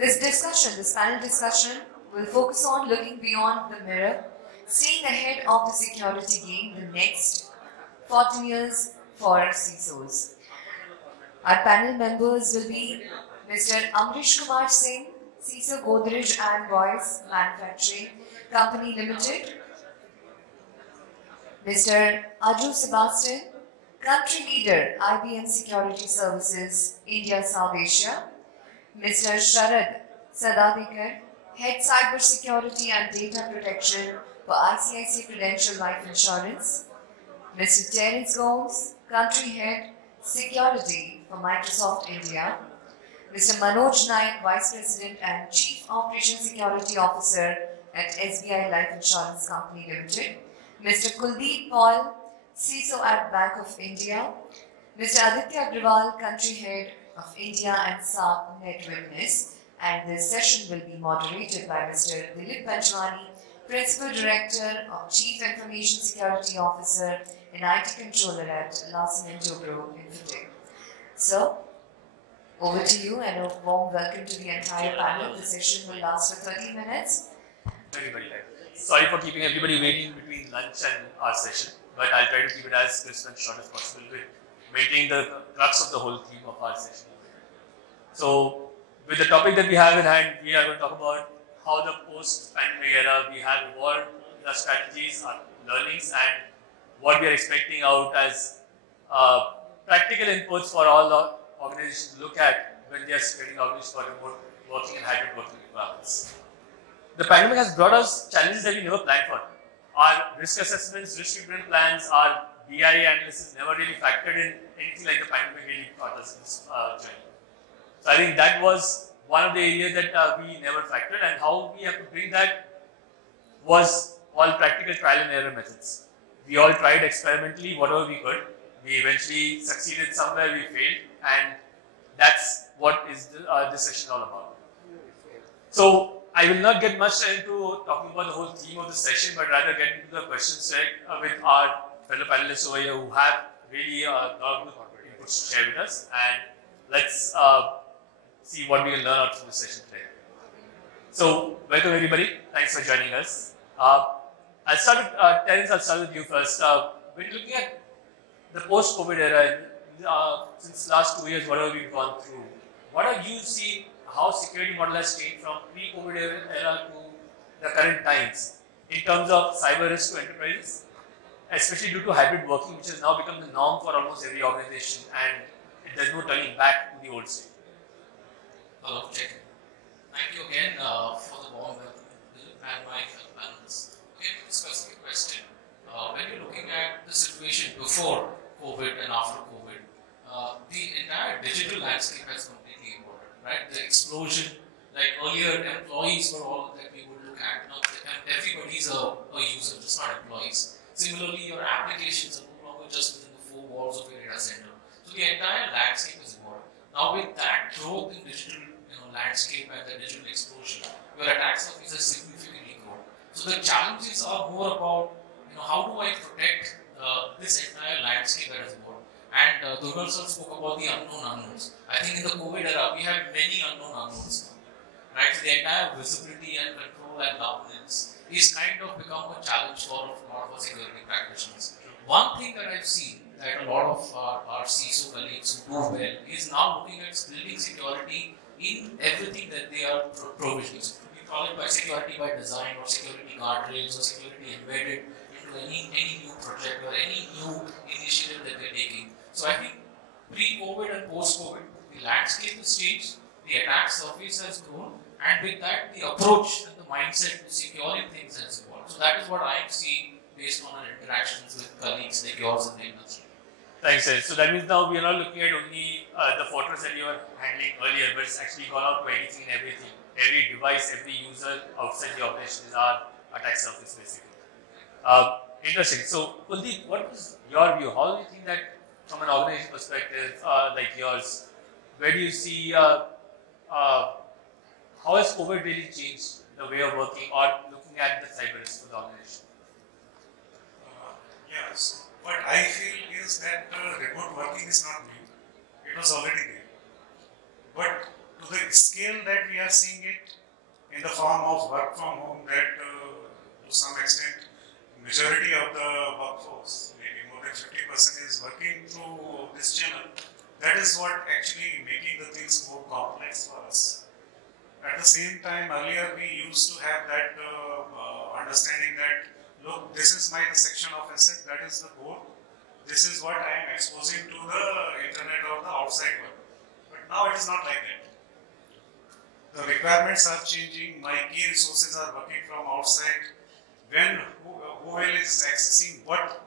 This panel discussion, will focus on looking beyond the mirror, staying ahead of the security game the next 14 years for CISOs. Our panel members will be Mr. Ambarish Singh, CISO Godrej and Voice Manufacturing Company Limited, Mr. Aju Sebastian, Country Leader, IBM Security Services, India South Asia, Mr. Sharad Sadadekar, Head Cyber Security and Data Protection for 𝗖𝗜𝗦𝗢𝗏 Life Insurance, Mr. Terence Gomes, Country Head Security for Microsoft India, Mr. Manoj Nayak, Vice President and Chief Operation Security Officer at SBI Life Insurance Company Limited, Mr. Kuldeep Pal, CISO at Bank of India, Mr. Aditya Agarwal, Country Head of India and SAP NetWitness, and this session will be moderated by Mr. Dilip Panjwani, Principal Director of Chief Information Security Officer and IT Controller at 𝗵𝗲𝗱. So, over to you and a warm welcome to the entire panel. The session will last for 30 minutes. Everybody, sorry for keeping everybody waiting between lunch and our session, but I'll try to keep it as crisp and short as possible with maintaining the crux of the whole theme of our session. So, with the topic that we have in hand, we are going to talk about how the post-pandemic era we have evolved, the strategies, our learnings, and what we are expecting out as practical inputs for all the organizations to look at when they are spreading organizations for remote working and hybrid working environments. The pandemic has brought us challenges that we never planned for. Our risk assessments, risk treatment plans, our BI analysis never really factored in anything like the pandemic really taught us in this journey. So I think that was one of the areas that we never factored, and how we have to bring that was all practical trial and error methods. We all tried experimentally whatever we could. We eventually succeeded somewhere, we failed, and that's what is this session all about. So I will not get much into talking about the whole theme of the session, but rather get into the questions with our fellow panelists over here who have really a lot of inputs to share with us, and let's see what we can learn out from this session today. So, welcome everybody. Thanks for joining us. I'll start with Terence. I'll start with you first. When you're looking at the post-COVID era, since last 2 years, whatever we've gone through, what have you seen how security model has changed from pre-COVID era to the current times in terms of cyber risk to enterprises, especially due to hybrid working, which has now become the norm for almost every organization, and there's no turning back to the old state? Hello, check. Thank you again for the warm welcome, Dilip and my fellow panelists. Okay, to the specific question, when you're looking at the situation before COVID and after COVID, the entire digital landscape has completely evolved, right? The explosion, like earlier, employees were all that we would look at. Now, everybody's a user, just not employees. Similarly, your applications are no longer just within the four walls of your data center. So the entire landscape is evolved. Now, with that growth in digital landscape and the digital explosion, your attack surface has significantly grown. So the challenges are more about, how do I protect this entire landscape that has evolved? And Durgal sir spoke about the unknown unknowns. I think in the COVID era, we have many unknown unknowns now, right? So the entire visibility and control and governance is kind of become a challenge for a lot of our security practitioners. One thing that I've seen that a lot of our CISO colleagues who do well is now looking at building security in everything that they are provisioning. So we call it by security by design, or security guardrails, or security embedded into any new project or any new initiative that they're taking. So I think pre-COVID and post-COVID, the landscape has changed, the attack surface has grown, and with that, the approach and the mindset to securing things has evolved. So that is what I am seeing based on our interactions with colleagues like yours in the industry. Thanks, sir. So that means now we are not looking at only the fortress that you were handling earlier, but it's actually gone out to anything and everything. Every device, every user outside the operation is our attack surface, basically. Interesting. So, Kuldeep, what is your view? How do you think that, from an organization perspective like yours, where do you see how has COVID really changed the way of working or looking at the cyber risk for the organization? Yes. What I feel is that remote working is not new. It was already there. But to the scale that we are seeing it in the form of work from home, that to some extent majority of the workforce, maybe more than 50% is working through this channel. That is what actually making the things more complex for us. At the same time, earlier we used to have that understanding that, look, this is my section of asset, that is the core. This is what I am exposing to the internet or the outside world. But now it is not like that. The requirements are changing, my key resources are working from outside. When who is accessing what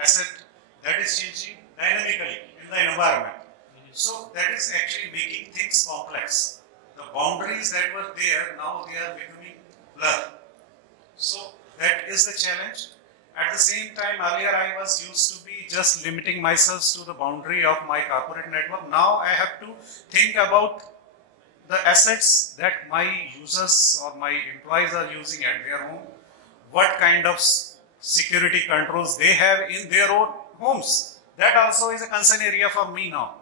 asset, that is changing dynamically in the environment. So that is actually making things complex. The boundaries that were there, now they are becoming blur. So that is the challenge. At the same time, earlier I was used to be just limiting myself to the boundary of my corporate network. Now I have to think about the assets that my users or my employees are using at their home, what kind of security controls they have in their own homes. That also is a concern area for me now.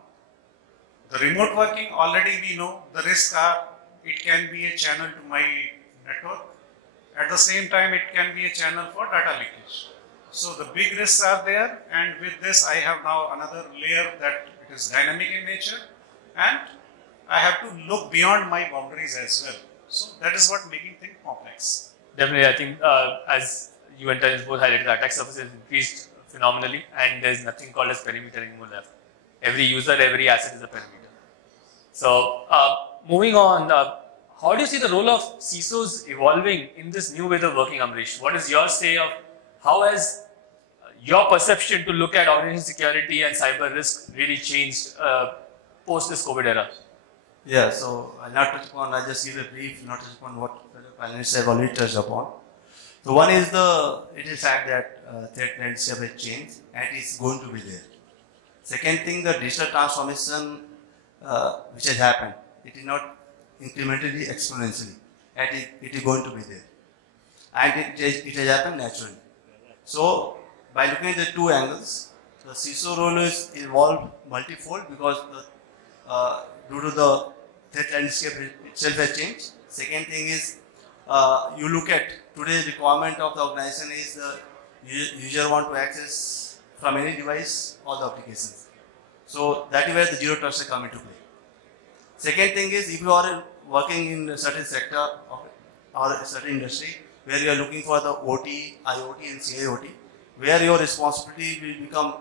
The remote working, already we know the risks are, it can be a channel to my network. At the same time, it can be a channel for data leakage. So the big risks are there, and with this I have now another layer that it is dynamic in nature, and I have to look beyond my boundaries as well. So that is what making things complex. Definitely, I think as you and Terence both highlighted, the attack surface has increased phenomenally, and there is nothing called as perimeter anymore left. Every user, every asset is a perimeter. So moving on, how do you see the role of CISOs evolving in this new way of working, Ambarish? What is your say of how has your perception to look at organization security and cyber risk really changed post this COVID era? Yeah, so I'll not touch upon, I'll just give a brief, not touch upon what the panelists have already touched upon. So one is it is fact that threat landscape has changed and it is going to be there. Second thing, the digital transformation which has happened, it is not incrementally, exponentially, and it is going to be there. And it has happened naturally. So by looking at the two angles, the CISO role is evolved multifold because due to the threat landscape itself has changed. Second thing is, you look at today's requirement of the organization is the user want to access from any device all the applications. So that is where the zero trust come into play. Second thing is, if you are working in a certain sector or a certain industry where you are looking for the OT, IoT and CIoT, where your responsibility will become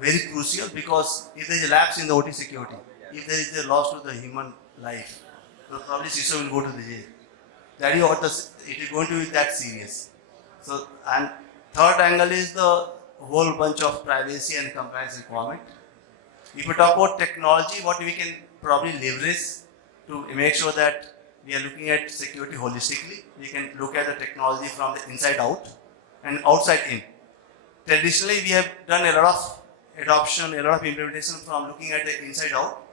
very crucial, because if there is a lapse in the OT security, if there is a loss to the human life, so probably CISO will go to the jail. That is what it is going to be that serious. So, and third angle is the whole bunch of privacy and compliance requirement. If we talk about technology, what we can probably leverage to make sure that we are looking at security holistically, we can look at the technology from the inside out and outside in. Traditionally, we have done a lot of adoption, a lot of implementation from looking at the inside out.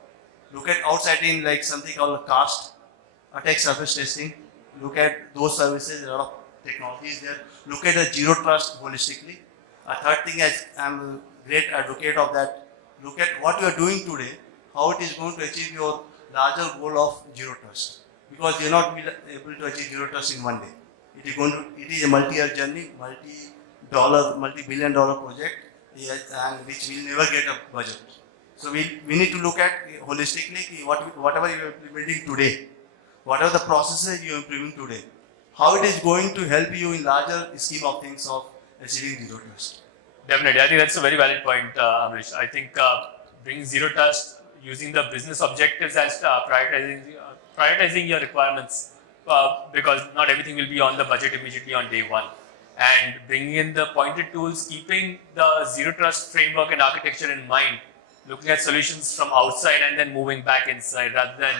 Look at outside in, like something called CAST, attack surface testing. Look at those services, a lot of technologies there. Look at the zero trust holistically. A third thing, I am a great advocate of that. Look at what you are doing today, how it is going to achieve your larger goal of zero trust. Because you are not able to achieve zero trust in one day. It is a multi-year journey, multi-billion dollar project, and which will never get a budget. So we need to look at holistically whatever you are implementing today, whatever the processes you are improving today, how it is going to help you in larger scheme of things of achieving zero trust. Definitely, I think that's a very valid point, Ambarish. I think bringing zero trust, using the business objectives as prioritizing your requirements, because not everything will be on the budget immediately on day one, and bringing in the pointed tools, keeping the zero trust framework and architecture in mind, looking at solutions from outside and then moving back inside rather than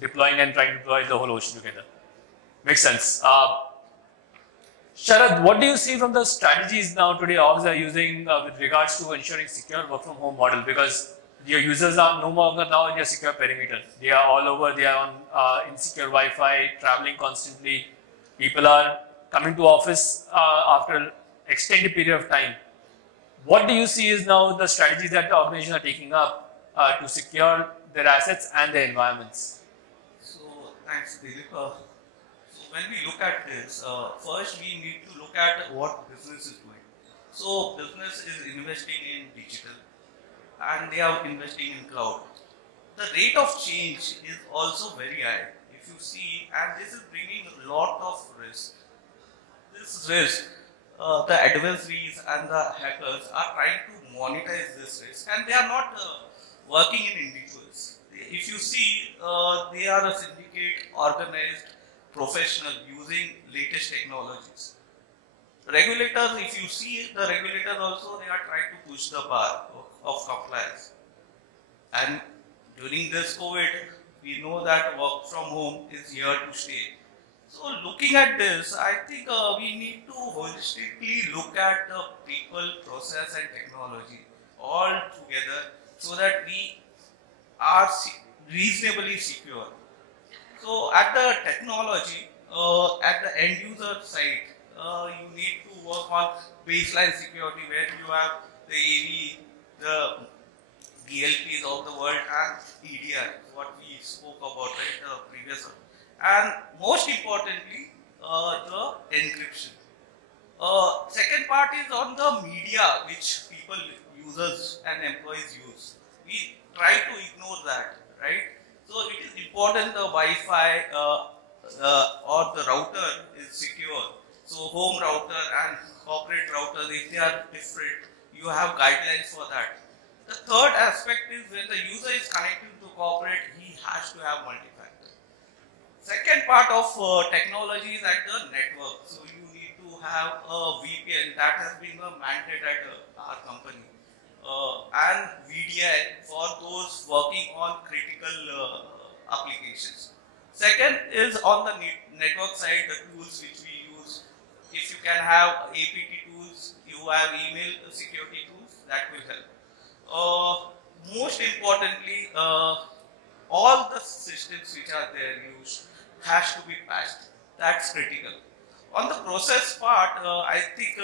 deploying and trying to deploy the whole ocean together. Makes sense. Sharad, what do you see from the strategies now today orgs are using with regards to ensuring secure work from home model? Because your users are no longer now in your secure perimeter. They are all over, they are on insecure Wi-Fi, traveling constantly. People are coming to office after an extended period of time. What do you see is now the strategies that the organizations are taking up to secure their assets and their environments? So, thanks, Dilip. So, when we look at this, first we need to look at what business is doing. So, business is investing in digital and they are investing in cloud. The rate of change is also very high. If you see, and this is bringing a lot of risk. This risk, the adversaries and the hackers are trying to monetize this risk, and they are not working in individuals. If you see, they are a syndicate, organized, professional, using latest technologies. Regulators, if you see the regulators also, they are trying to push the bar of compliance. And during this COVID, we know that work from home is here to stay. So looking at this, I think we need to holistically look at the people, process and technology all together so that we are reasonably secure. So at the technology, at the end user side, you need to work on baseline security where you have the AV, the DLPs of the world and EDR, what we spoke about right previous one. And most importantly, the encryption. Second part is on the media which people, users and employees use. We try to ignore that, right? So it is important the Wi-Fi or the router is secure. So home router and corporate routers, if they are different, you have guidelines for that. The third aspect is when the user is connecting to corporate, he has to have multi-factor. Second part of technology is at the network. So you need to have a VPN that has been a mandate at our company. And VDI for those working on critical applications. Second is on the network side, the tools which we use. If you can have APT tools, you have email security tools, that will help. Most importantly, all the systems which are there used has to be patched. That's critical. On the process part, I think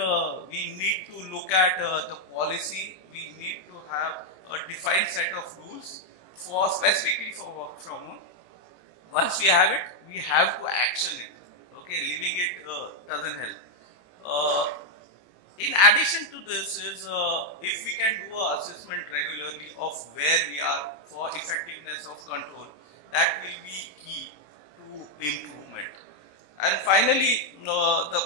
we need to look at the policy. We need to have a defined set of rules for specifically for work from home. Once we have it, we have to action it. Okay, leaving it doesn't help. In addition to this is if we can do an assessment regularly of where we are for effectiveness of control, that will be key to improvement. And finally, the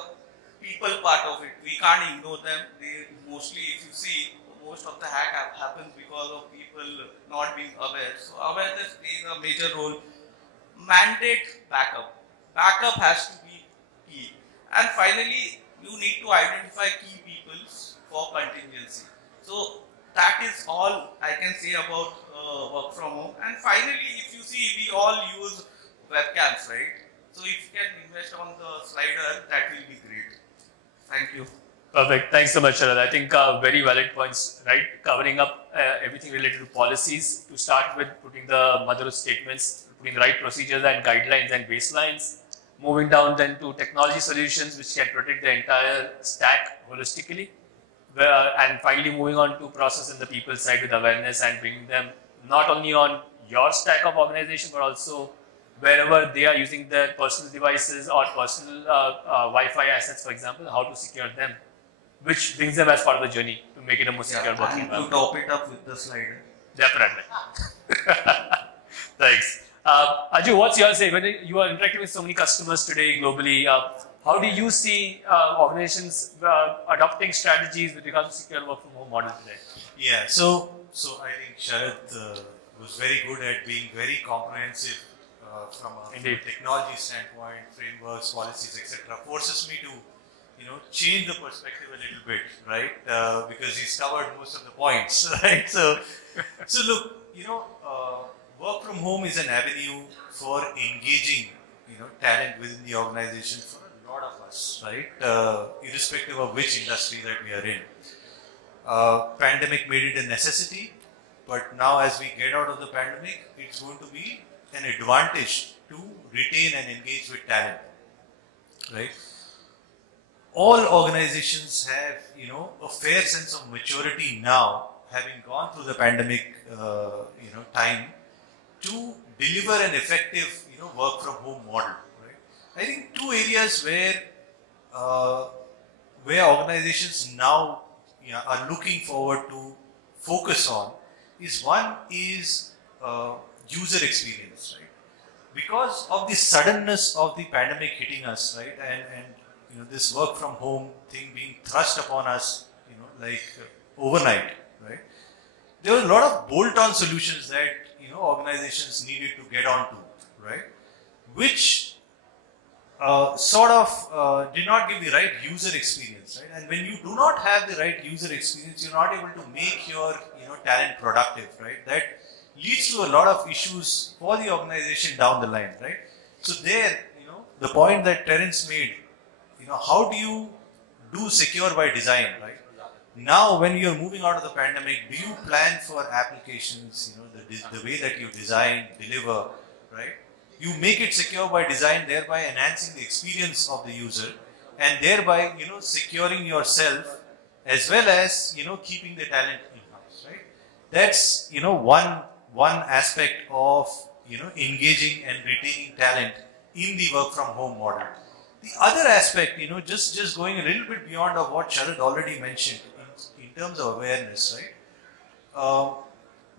people part of it, we can't ignore them. They mostly, if you see, most of the hack happens because of people not being aware. So awareness plays a major role. Mandate backup. Backup has to be key. And finally, you need to identify key people for contingency. So that is all I can say about work from home. And finally, if you see, we all use webcams, right? So if you can invest on the slider, that will be great. Thank you. Perfect. Thanks so much, Sharad. I think very valid points, right? Covering up everything related to policies. To start with, putting the mother of statements, putting the right procedures and guidelines and baselines. Moving down then to technology solutions which can protect the entire stack holistically. And finally moving on to process and the people side with awareness and bringing them not only on your stack of organization but also wherever they are using their personal devices or personal Wi-Fi assets, for example, how to secure them, which brings them as part of the journey to make it a more secure working environment. To top it up with the slider. Definitely. Thanks. Aju, what's your say? When you are interacting with so many customers today globally, how do you see organizations adopting strategies with regards to secure work from home model today? Yeah, so I think Sharad was very good at being very comprehensive from a technology standpoint, frameworks, policies, etc. Forces me to, change the perspective a little bit, right? Because he's covered most of the points, right? So look, work from home is an avenue for engaging, talent within the organization for a lot of us, right? Irrespective of which industry that we are in. Pandemic made it a necessity, but now as we get out of the pandemic, it's going to be an advantage to retain and engage with talent, right? All organizations have, a fair sense of maturity now, having gone through the pandemic, time. to deliver an effective, work from home model. Right? I think two areas where organizations now are looking forward to focus on is one is user experience, right? Because of the suddenness of the pandemic hitting us, right, and this work from home thing being thrust upon us, overnight, right? There were a lot of bolt-on solutions that organizations needed to get onto, right? Which did not give the right user experience, right? And when you do not have the right user experience, you're not able to make your talent productive, right? That leads to a lot of issues for the organization down the line, right? So there, the point that Terence made, how do you do secure by design, right? Now, when you're moving out of the pandemic, do you plan for applications, the way that you design, deliver, right? You make it secure by design, thereby enhancing the experience of the user, and thereby, securing yourself as well as, keeping the talent in-house, right? That's, one aspect of, engaging and retaining talent in the work from home model. The other aspect, just going a little bit beyond of what Sharad already mentioned in terms of awareness, right?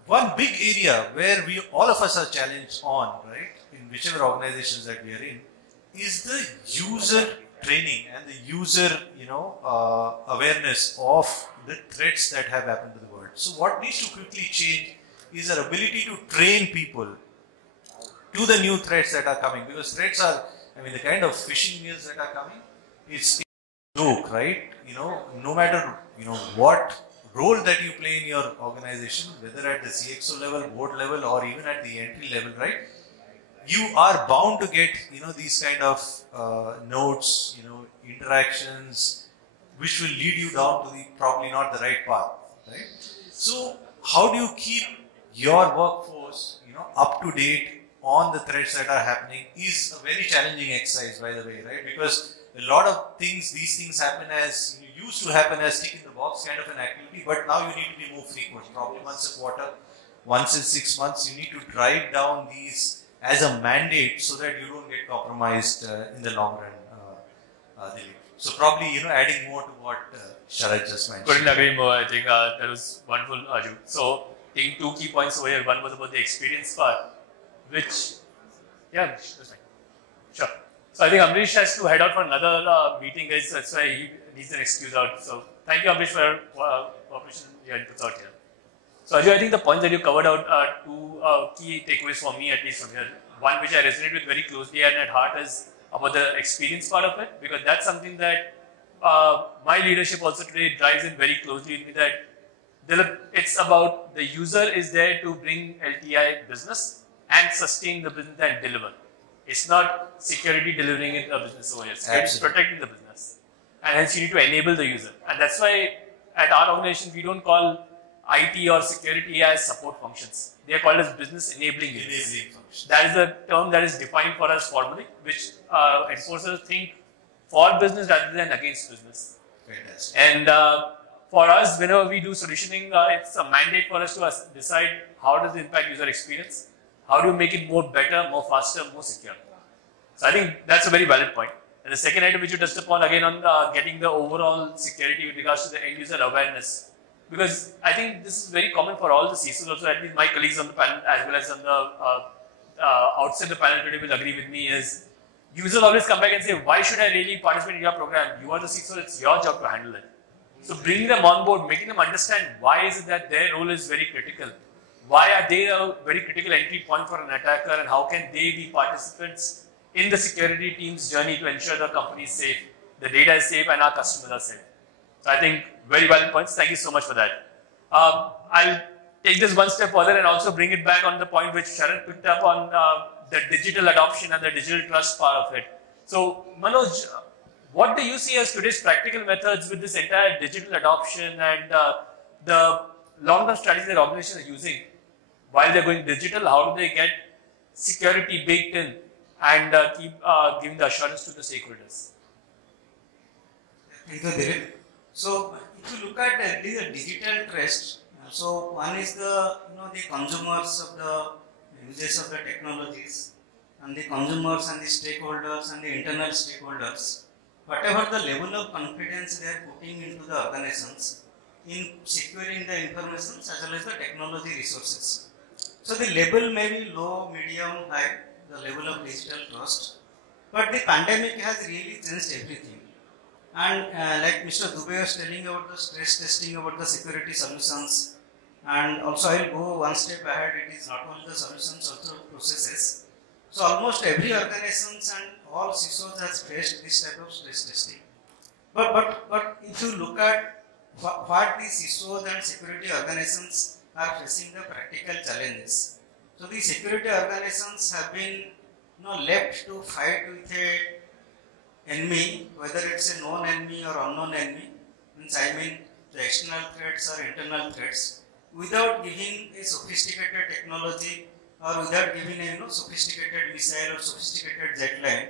One big area where all of us are challenged on, right, in whichever organizations that we are in, is the user training and the user, awareness of the threats that have happened to the world. So what needs to quickly change is our ability to train people to the new threats that are coming, because threats are, the kind of phishing mails that are coming, it's a joke, right? No matter, what role that you play in your organization, whether at the CXO level, board level, or even at the entry level, right? You are bound to get, these kind of notes, interactions, which will lead you down to the probably not the right path, right? So how do you keep your workforce, up to date on the threats that are happening is a very challenging exercise, by the way, right? Because a lot of things, these things happen as, used to happen as tick in the box kind of an activity, but now you need to be more frequent, probably once a quarter, once in 6 months. You need to drive down these as a mandate so that you don't get compromised in the long run, Dilip. So probably, adding more to what Sharad just mentioned. Couldn't agree more. I think that was wonderful, Aju. So, taking two key points over here. One was about the experience part, which, that's fine. Sure. So I think Ambarish has to head out for another meeting, guys. That's why he needs an excuse out. So thank you, Ambarish, for your cooperation and inputs out here. So Aju, I think the points that you covered out are two key takeaways for me, at least from here. One which I resonate with very closely and at heart is about the experience part of it, because that's something that my leadership also today drives in very closely with me, that Dilip, it's about the user is there to bring LTI business and sustain the business and deliver. It's not security delivering it a business over here. It's protecting the business. And hence you need to enable the user. And that's why at our organization we don't call IT or security as support functions. They are called as business enabling units. That is the term that is defined for us formally, which enforcers think for business rather than against business. Fantastic. And for us, whenever we do solutioning, it's a mandate for us to decide how does it impact user experience, how do you make it more better, more faster, more secure. So I think that's a very valid point. And the second item which you touched upon again on getting the overall security with regards to the end user awareness. Because I think this is very common for all the CISOs also, at least my colleagues on the panel as well as on the outside the panel today will agree with me, is users always come back and say, why should I really participate in your program? You are the CISO, it's your job to handle it. So bringing them on board, making them understand why is it that their role is very critical. Why are they a very critical entry point for an attacker, and how can they be participants in the security team's journey to ensure the company is safe, the data is safe, and our customers are safe. So I think very valid points. Thank you so much for that. I'll take this one step further and also bring it back on the point which Sharad picked up on the digital adoption and the digital trust part of it. So Manoj, what do you see as today's practical methods with this entire digital adoption and the long-term strategy that organizations are using while they're going digital? How do they get security baked in and keep giving the assurance to the stakeholders? Thank you, Dilip. So, if you look at the digital trust, so one is the the consumers of the uses of the technologies and the consumers and the stakeholders and the internal stakeholders, whatever the level of confidence they are putting into the organizations in securing the information as well as the technology resources. So the level may be low, medium, high, the level of digital trust, but the pandemic has really changed everything. And like Mr. Dubey was telling about the stress testing about the security solutions, and also I will go one step ahead, it is not only the solutions, also processes. So almost every organization and all CISOs has faced this type of stress testing. But if you look at what the CISOs and security organizations are facing the practical challenges. So the security organizations have been left to fight with a enemy, whether it's a known enemy or unknown enemy, I mean the external threats or internal threats, without giving a sophisticated technology or without giving a sophisticated missile or sophisticated jet line.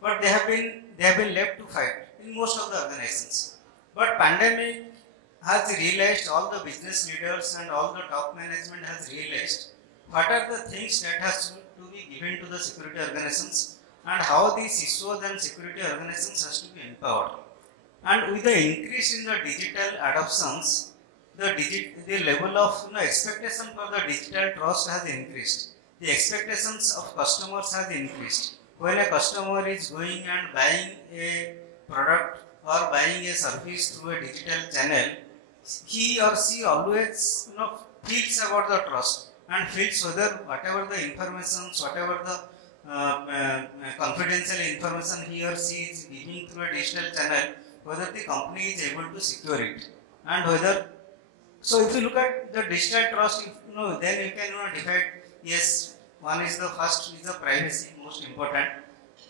But they have been left to fight in most of the organizations. But pandemic has realized, all the business leaders and all the top management has realized what are the things that has to be given to the security organizations and how the CISOs and security organizations has to be empowered. And with the increase in the digital adoptions, the level of expectation for the digital trust has increased. The expectations of customers has increased. When a customer is going and buying a product or buying a service through a digital channel, he or she always feels about the trust and feels whether whatever the information, whatever the confidential information he or she is giving through a digital channel, whether the company is able to secure it, and whether. So if you look at the digital trust, then you can divide. Yes, one is the first is the privacy, most important,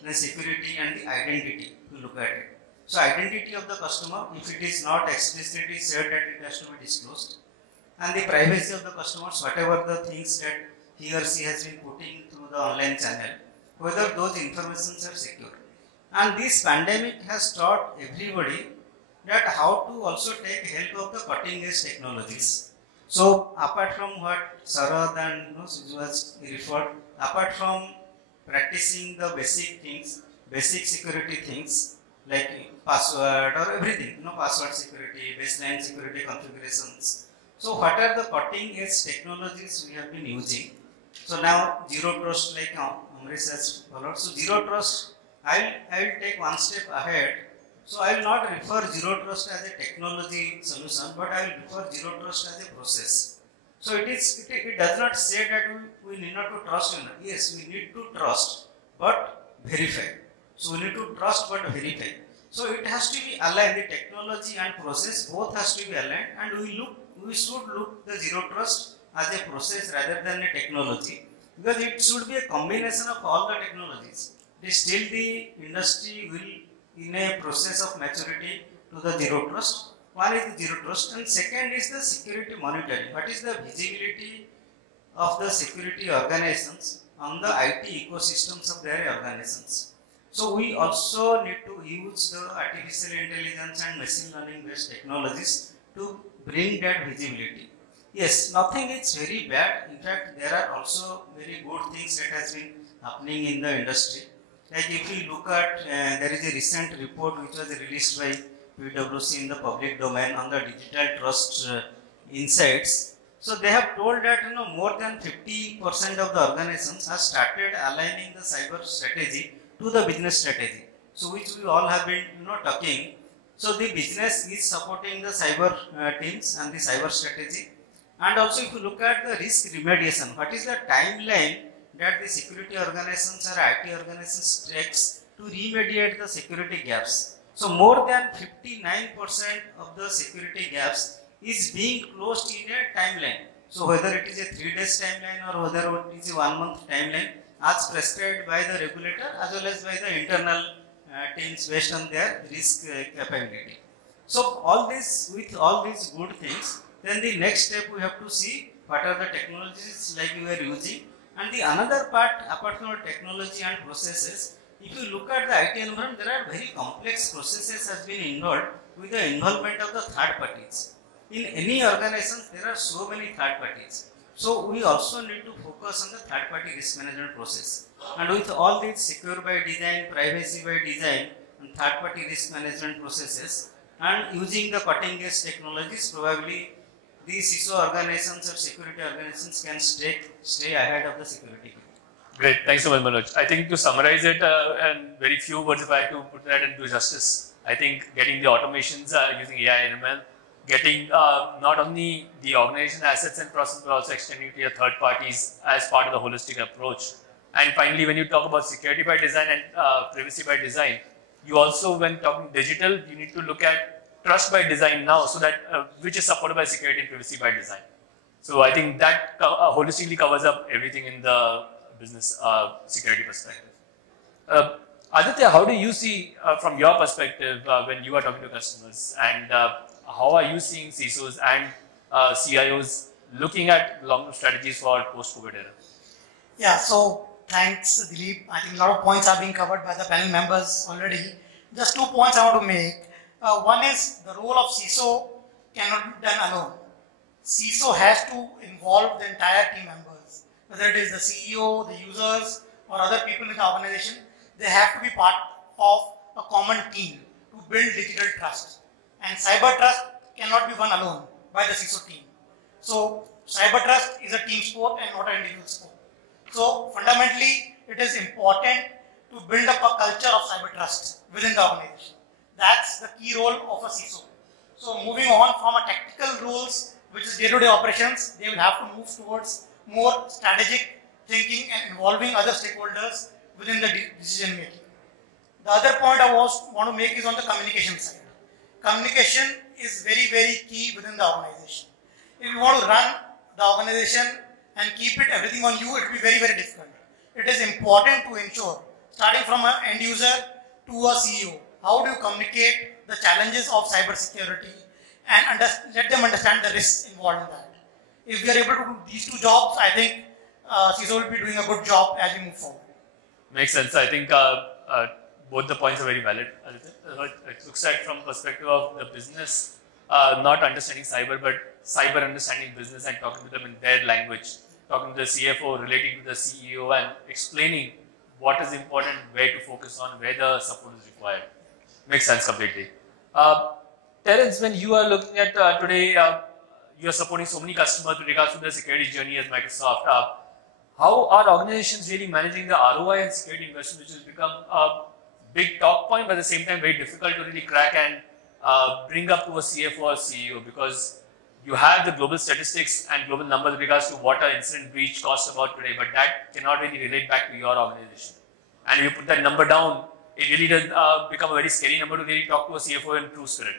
the security and the identity. You look at it. So identity of the customer, if it is not explicitly said that it has to be disclosed, and the privacy of the customers, whatever the things that he or she has been putting through the online channel, whether those informations are secure. And this pandemic has taught everybody that how to also take help of the cutting edge technologies. So apart from what Sharad and Suju has referred, apart from practicing the basic things, basic security things like password or everything, password security, baseline security configurations. So what are the cutting edge technologies we have been using? So now zero trust, like Ambarish has followed. So zero trust, I will take one step ahead. So I will not refer zero trust as a technology solution, but I will refer zero trust as a process. So it does not say that we need not to trust. Yes, we need to trust, but verify. So we need to trust but verify. So it has to be aligned. The technology and process both has to be aligned, and we should look the zero trust as a process rather than a technology, because it should be a combination of all the technologies. Still the industry will in a process of maturity to the zero trust. One is the zero trust, and second is the security monitoring. What is the visibility of the security organizations on the IT ecosystems of their organizations? So we also need to use the artificial intelligence and machine learning based technologies to bring that visibility. Yes, nothing is very bad. In fact, there are also very good things that has been happening in the industry. Like if you look at, there is a recent report which was released by PwC in the public domain on the digital trust insights. So they have told that more than 50% of the organizations have started aligning the cyber strategy to the business strategy. So which we all have been talking. So the business is supporting the cyber teams and the cyber strategy. And also if you look at the risk remediation, what is the timeline that the security organizations or IT organizations takes to remediate the security gaps? So more than 59% of the security gaps is being closed in a timeline. So whether it is a 3 days timeline or whether it is a 1 month timeline as prescribed by the regulator as well as by the internal teams based on their risk capability. So with all these good things, then the next step we have to see what are the technologies like we are using. And the another part, apart from technology and processes, if you look at the IT environment, there are very complex processes has been involved with the involvement of the third parties. In any organization, there are so many third parties. So we also need to focus on the third-party risk management process. And with all these secure by design, privacy by design, and third-party risk management processes, and using the cutting-edge technologies, probably these CISO organizations or security organizations can stay ahead of the security. Great, thanks so much, Manoj. I think to summarize it, and very few words if I had to put that into justice, I think getting the automations using AI and ML, getting not only the organization assets and process, but also extending to your third parties as part of the holistic approach. And finally, when you talk about security by design and privacy by design, you also, when talking digital, you need to look at trust by design now, so that which is supported by security and privacy by design. So I think that holistically covers up everything in the business security perspective. Aditya, how do you see from your perspective when you are talking to customers, and how are you seeing CISOs and CIOs looking at long-term strategies for post-COVID era? Yeah, so thanks, Dilip. I think a lot of points are being covered by the panel members already. Just 2 points I want to make. One is the role of CISO cannot be done alone. CISO has to involve the entire team members, whether it is the CEO, the users, or other people in the organization. They have to be part of a common team to build digital trust. And cyber trust cannot be won alone by the CISO team. So cyber trust is a team sport and not an individual sport. So fundamentally, it is important to build up a culture of cyber trust within the organization. That's the key role of a CISO. So moving on from a tactical roles, which is day-to-day operations, they will have to move towards more strategic thinking and involving other stakeholders within the decision making. The other point I want to make is on the communication side. Communication is very, very key within the organization. If you want to run the organization and keep everything on you, it will be very, very difficult. It is important to ensure, starting from an end user to a CEO, how do you communicate the challenges of cybersecurity and let them understand the risks involved in that. If we are able to do these two jobs, I think CISO will be doing a good job as we move forward. Makes sense. I think both the points are very valid. It looks at from perspective of the business, not understanding cyber, but cyber understanding business and talking to them in their language, talking to the CFO, relating to the CEO and explaining what is important, where to focus on, where the support is required. Makes sense completely. Terence, when you are looking at today, you are supporting so many customers with regards to the security journey as Microsoft. How are organizations really managing the ROI and security investment, which has become a big talk point, but at the same time very difficult to really crack and bring up to a CFO or CEO, because you have the global statistics and global numbers with regards to what an incident breach costs about today, but that cannot really relate back to your organization. And if you put that number down, it really does become a very scary number to really talk to a CFO in true spirit.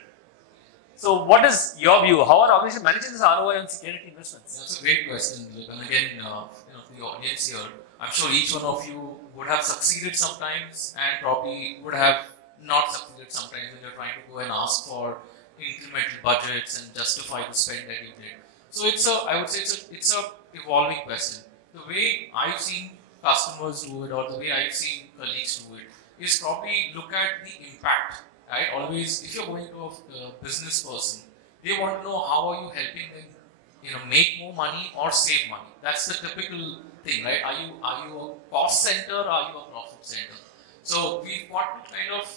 So what is your view? How are organizations managing this ROI on security investments? That's a great question, Dilip. And again, to the audience here, I'm sure each one of you would have succeeded sometimes and probably would have not succeeded sometimes when you're trying to go and ask for incremental budgets and justify the spend that you did. So I would say it's a evolving question. The way I've seen customers do it, or the way I've seen colleagues do it, is probably look at the impact. Right? Always, if you're going to a business person, they want to know how are you helping them, make more money or save money. That's the typical thing, right? Are you a cost center or are you a profit center? So we've got to kind of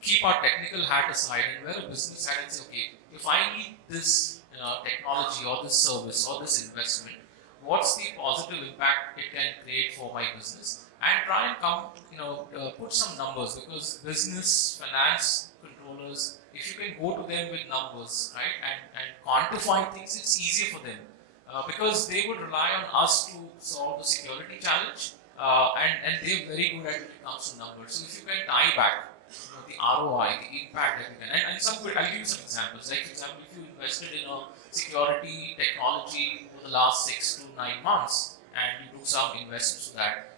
keep our technical hat aside and wear a business hat and say, okay, if I need this technology or this service or this investment, what's the positive impact it can create for my business? And try and come, put some numbers, because business, finance controllers, if you can go to them with numbers, right, and quantify things, it's easier for them, because they would rely on us to solve the security challenge, and they're very good at it when it comes to numbers. So if you can tie back the ROI, the impact that you can, and I'll give you some examples. Like, for example, if you invested in a security technology over the last 6 to 9 months, and you do some investments to that,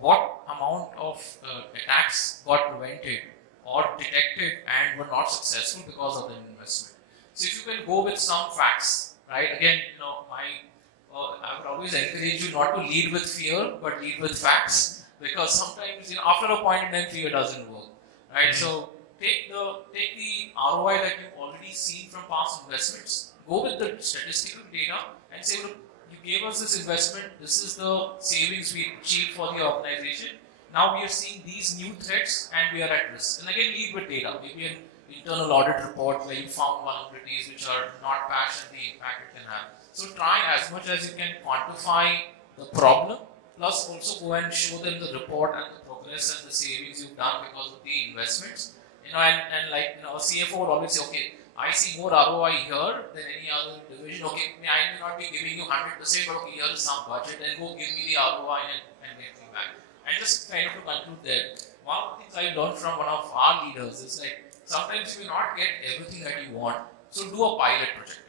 what amount of attacks got prevented or detected and were not successful because of the investment. So if you can go with some facts, right? Again, I would always encourage you not to lead with fear, but lead with facts, because sometimes, after a point in time, fear doesn't work, right? So take the ROI that you've already seen from past investments, go with the statistical data, and say, look, you gave us this investment, this is the savings we achieved for the organization. Now we are seeing these new threats and we are at risk. And again, lead with data. Maybe an internal audit report where you found vulnerabilities which are not patched and the impact it can have. So try as much as you can quantify the problem, plus also go and show them the report and the progress and the savings you've done because of the investments. And like, a CFO would always say, okay, I see more ROI here than any other division. Okay, I may not be giving you 100%, but okay, here is some budget, and go give me the ROI and get me back. And just kind of to conclude there, one of the things I learned from one of our leaders is like, sometimes you will not get everything that you want, so do a pilot project.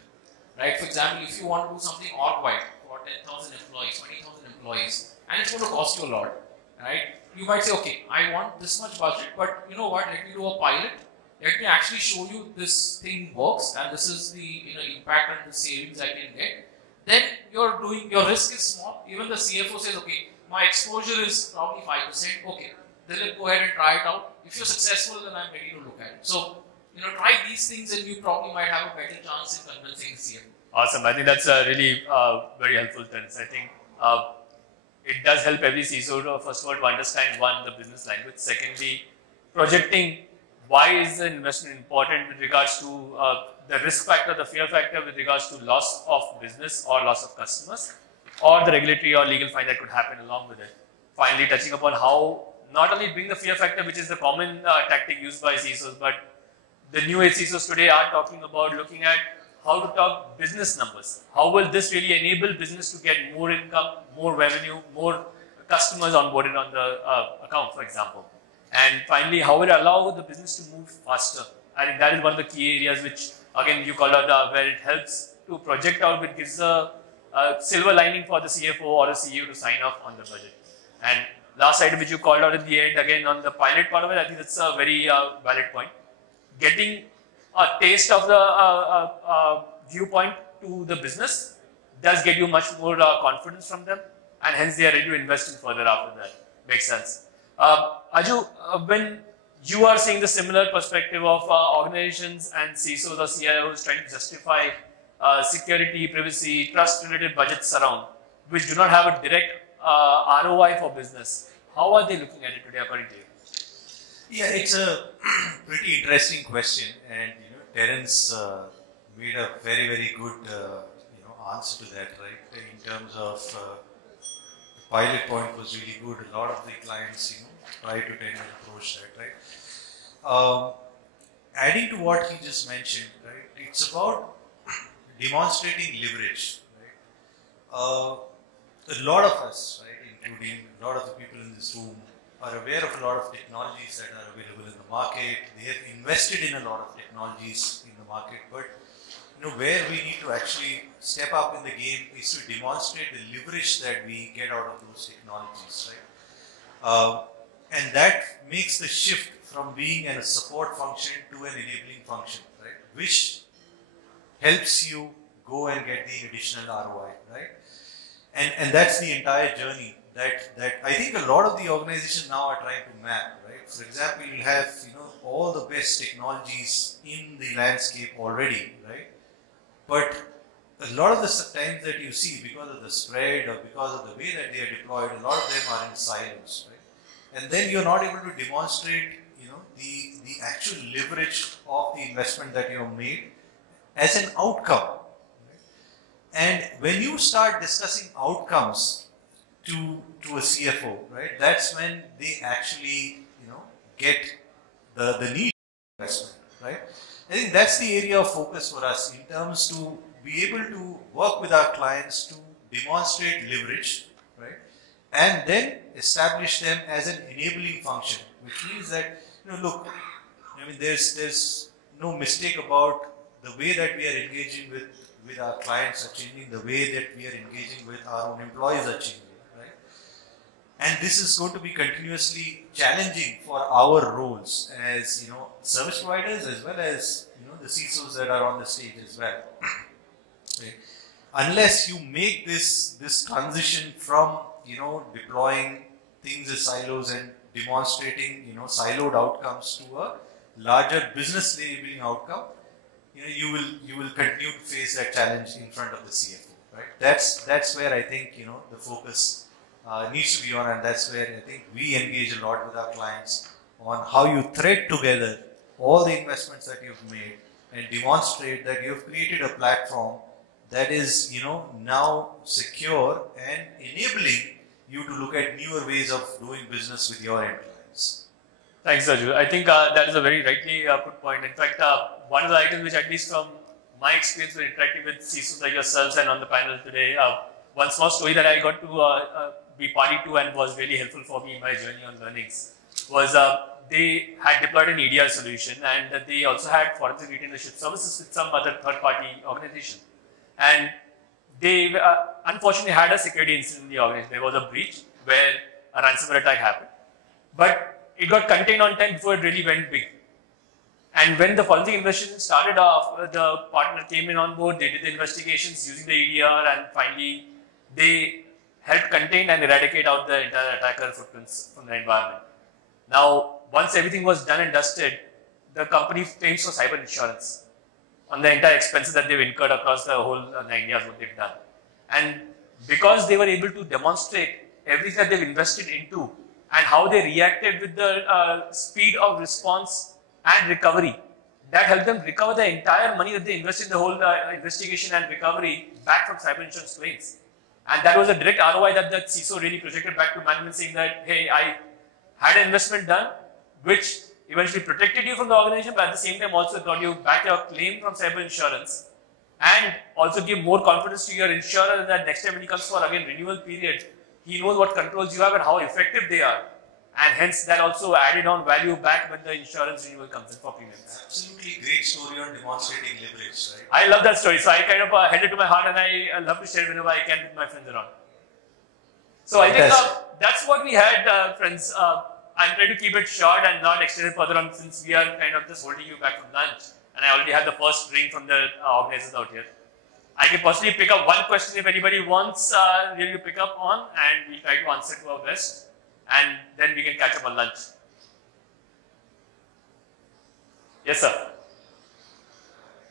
Right? For example, if you want to do something org-wide for 10,000 employees, 20,000 employees, and it's going to cost you a lot, right? You might say, okay, I want this much budget, but you know what, let me do a pilot. Let me actually show you this thing works and this is the impact and the savings I can get. Then your risk is small. Even the CFO says, okay, my exposure is probably 5%. Okay, Dilip, go ahead and try it out. If you're successful, then I'm ready to look at it. So, try these things and you probably might have a better chance in convincing the CFO. Awesome. I think that's really very helpful, Terence. I think it does help every CISO to, first of all, to understand, one, the business language. Secondly, projecting why is the investment important with regards to the risk factor, the fear factor with regards to loss of business or loss of customers, or the regulatory or legal fine that could happen along with it. Finally, touching upon how not only bring the fear factor, which is the common tactic used by CISOs, but the new age CISOs today are talking about looking at how to talk business numbers. How will this really enable business to get more income, more revenue, more customers onboarded on the account, for example. And finally, how will it allow the business to move faster? I think that is one of the key areas which, again, you called out where it helps to project out, which gives a silver lining for the CFO or the CEO to sign off on the budget. And last item which you called out at the end, again, on the pilot part of it, I think that's a very valid point. Getting a taste of the viewpoint to the business does get you much more confidence from them, and hence they are ready to invest in further after that. Makes sense. Aju, when you are seeing the similar perspective of organizations and CISOs or CIOs trying to justify security, privacy, trust-related budgets around, which do not have a direct ROI for business, how are they looking at it today according to you? Yeah, it's a pretty interesting question, and Terence made a very, very good answer to that, right? In terms of the pilot point was really good. A lot of the clients, try to tend to approach that, right? Adding to what he just mentioned, right? It's about demonstrating leverage, right? A lot of us, right, including a lot of the people in this room, are aware of a lot of technologies that are available in the market. They have invested in a lot of technologies in the market, but where we need to actually step up in the game is to demonstrate the leverage that we get out of those technologies, right? And that makes the shift from being a support function to an enabling function, right? Which helps you go and get the additional ROI, right? And that's the entire journey that I think a lot of the organizations now are trying to map, right? For example, you have all the best technologies in the landscape already, right? But a lot of the times that you see, because of the spread or because of the way that they are deployed, a lot of them are in silos, right? And then you're not able to demonstrate, the actual leverage of the investment that you have made as an outcome. Right? And when you start discussing outcomes to a CFO, right? That's when they actually, get the need for investment, right? I think that's the area of focus for us in terms to be able to work with our clients to demonstrate leverage, right? And then establish them as an enabling function, which means that, look, there's no mistake about the way that we are engaging with our clients are changing, the way that we are engaging with our own employees are changing, right? And this is going to be continuously challenging for our roles as, service providers as well as, the CISOs that are on the stage as well. Okay. Unless you make this transition from, deploying things as silos and demonstrating, siloed outcomes to a larger business enabling outcome, you will continue to face that challenge in front of the CFO. right? That's where I think, you know, the focus needs to be on, and that's where I think we engage a lot with our clients on how you thread together all the investments that you've made and demonstrate that you've created a platform that is, you know, now secure and enabling you to look at newer ways of doing business with your end clients. Thanks, Aju. I think that is a very rightly put point. In fact, one of the items which, at least from my experience with interacting with CISOs like yourselves and on the panel today, one small story that I got to be party to and was really helpful for me in my journey on learnings was they had deployed an EDR solution, and they also had forensic retainership services with some other third-party organization. And they unfortunately had a security incident in the organization. There was a breach where a ransomware attack happened. But it got contained on time before it really went big. And when the forensic investigation started off, the partner came in on board, they did the investigations using the EDR, and finally they helped contain and eradicate out the entire attacker footprints from the environment. Now, once everything was done and dusted, the company claims for cyber insurance on the entire expenses that they've incurred across the whole 9 years what they've done. And because they were able to demonstrate everything that they've invested into and how they reacted with the speed of response and recovery, that helped them recover the entire money that they invested in the whole investigation and recovery back from cyber insurance claims. And that was a direct ROI that the CISO really projected back to management, saying that, hey, I had an investment done, which eventually protected you from the organization, but at the same time also got you back your claim from cyber insurance, and also give more confidence to your insurer that next time when he comes for again renewal period, he knows what controls you have and how effective they are. And hence that also added on value back when the insurance renewal comes in for premiums. Absolutely great story on demonstrating leverage, right? I love that story. So I kind of held it to my heart, and I love to share it whenever I can with my friends around. So I think that's what we had, friends. I'm trying to keep it short and not extend it further on, since we are kind of just holding you back from lunch. And I already had the first ring from the organizers out here. I can possibly pick up one question if anybody wants really to pick up on, and we'll try to answer to our best. And then we can catch up on lunch. Yes, sir.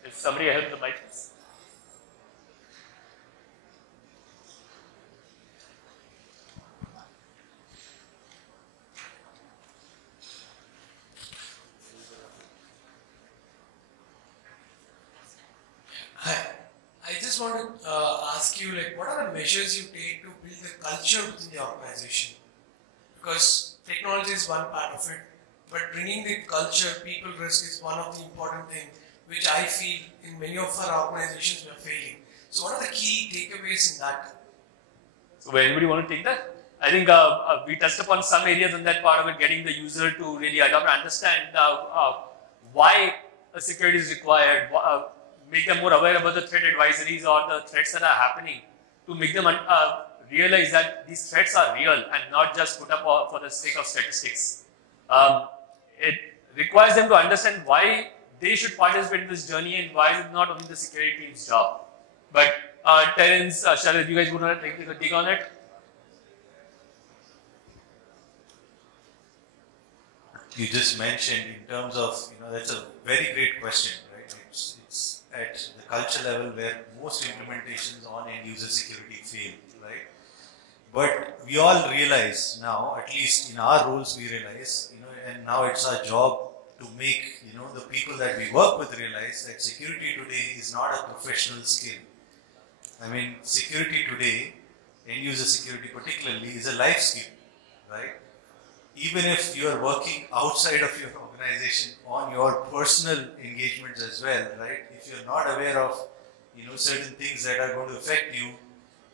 If somebody help the mic, please. Hi. I just want to ask you, like, what are the measures you take to build the culture within the organization? Because technology is one part of it, but bringing the culture, people risk is one of the important things, which I feel in many of our organizations we are failing. So what are the key takeaways in that? So anybody want to take that? I think we touched upon some areas in that part of it, getting the user to really adopt and understand why a security is required, make them more aware about the threat advisories or the threats that are happening, to make them realize that these threats are real and not just put up for the sake of statistics. It requires them to understand why they should participate in this journey and why is it not only the security team's job. But Terence, Sharad, you guys want to take a dig on it? You just mentioned in terms of, that's a very great question, right? It's at the culture level where most implementations on end user security fail, right? But we all realize now, at least in our roles we realize, and now it's our job to make, the people that we work with realize that security today is not a professional skill. I mean, security today, end user security particularly, is a life skill, right? Even if you are working outside of your organization on your personal engagements as well, right? If you're not aware of, certain things that are going to affect you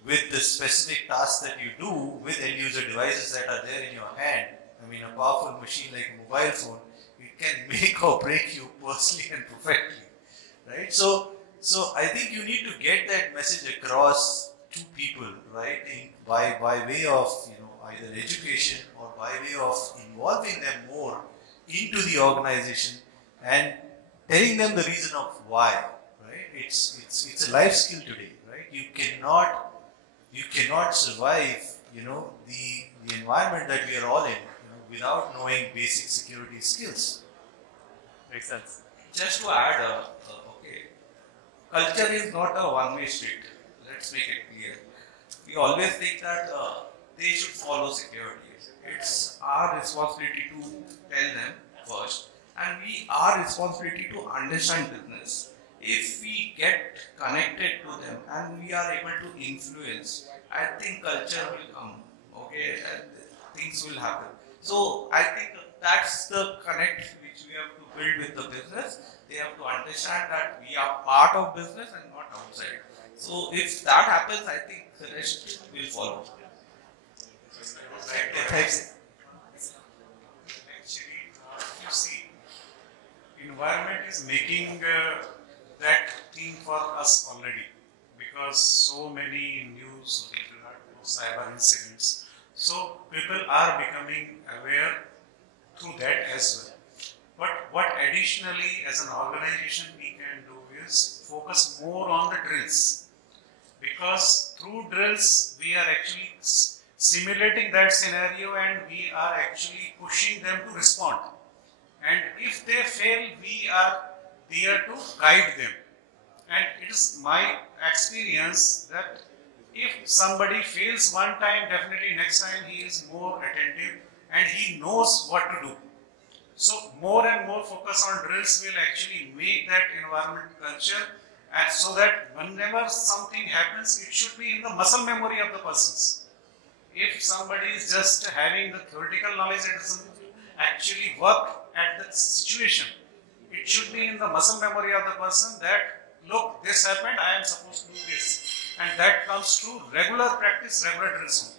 with the specific tasks that you do with end user devices that are there in your hand. I mean, a powerful machine like a mobile phone, it can make or break you personally and professionally, right? So I think you need to get that message across to people, right? By way of, either education or by way of involving them more into the organization and telling them the reason of why, right? It's a life skill today, right? You cannot survive, the environment that we are all in, without knowing basic security skills. Makes sense. Just to add, culture is not a one-way street. let's make it clear. We always think that they should follow security. It's our responsibility to tell them first, and our responsibility to understand business. If we get connected to them and we are able to influence, I think culture will come, okay, and things will happen. So I think that's the connect which we have to build with the business. They have to understand that we are part of business and not outside. So if that happens, I think the rest will follow. Thanks. Actually, you see, environment is making that thing for us already, because so many news with regard to cyber incidents. So people are becoming aware through that as well. But what additionally as an organization we can do is focus more on the drills, because through drills we are actually simulating that scenario and we are actually pushing them to respond. And if they fail, we are there to guide them. And it is my experience that if somebody fails one time, definitely next time he is more attentive and he knows what to do. So more and more focus on drills will actually make that environment culture, and so that whenever something happens, it should be in the muscle memory of the persons. If somebody is just having the theoretical knowledge, it doesn't actually work at the situation. It should be in the muscle memory of the person that, look, this happened, I am supposed to do this. And that comes through regular practice, regular drills.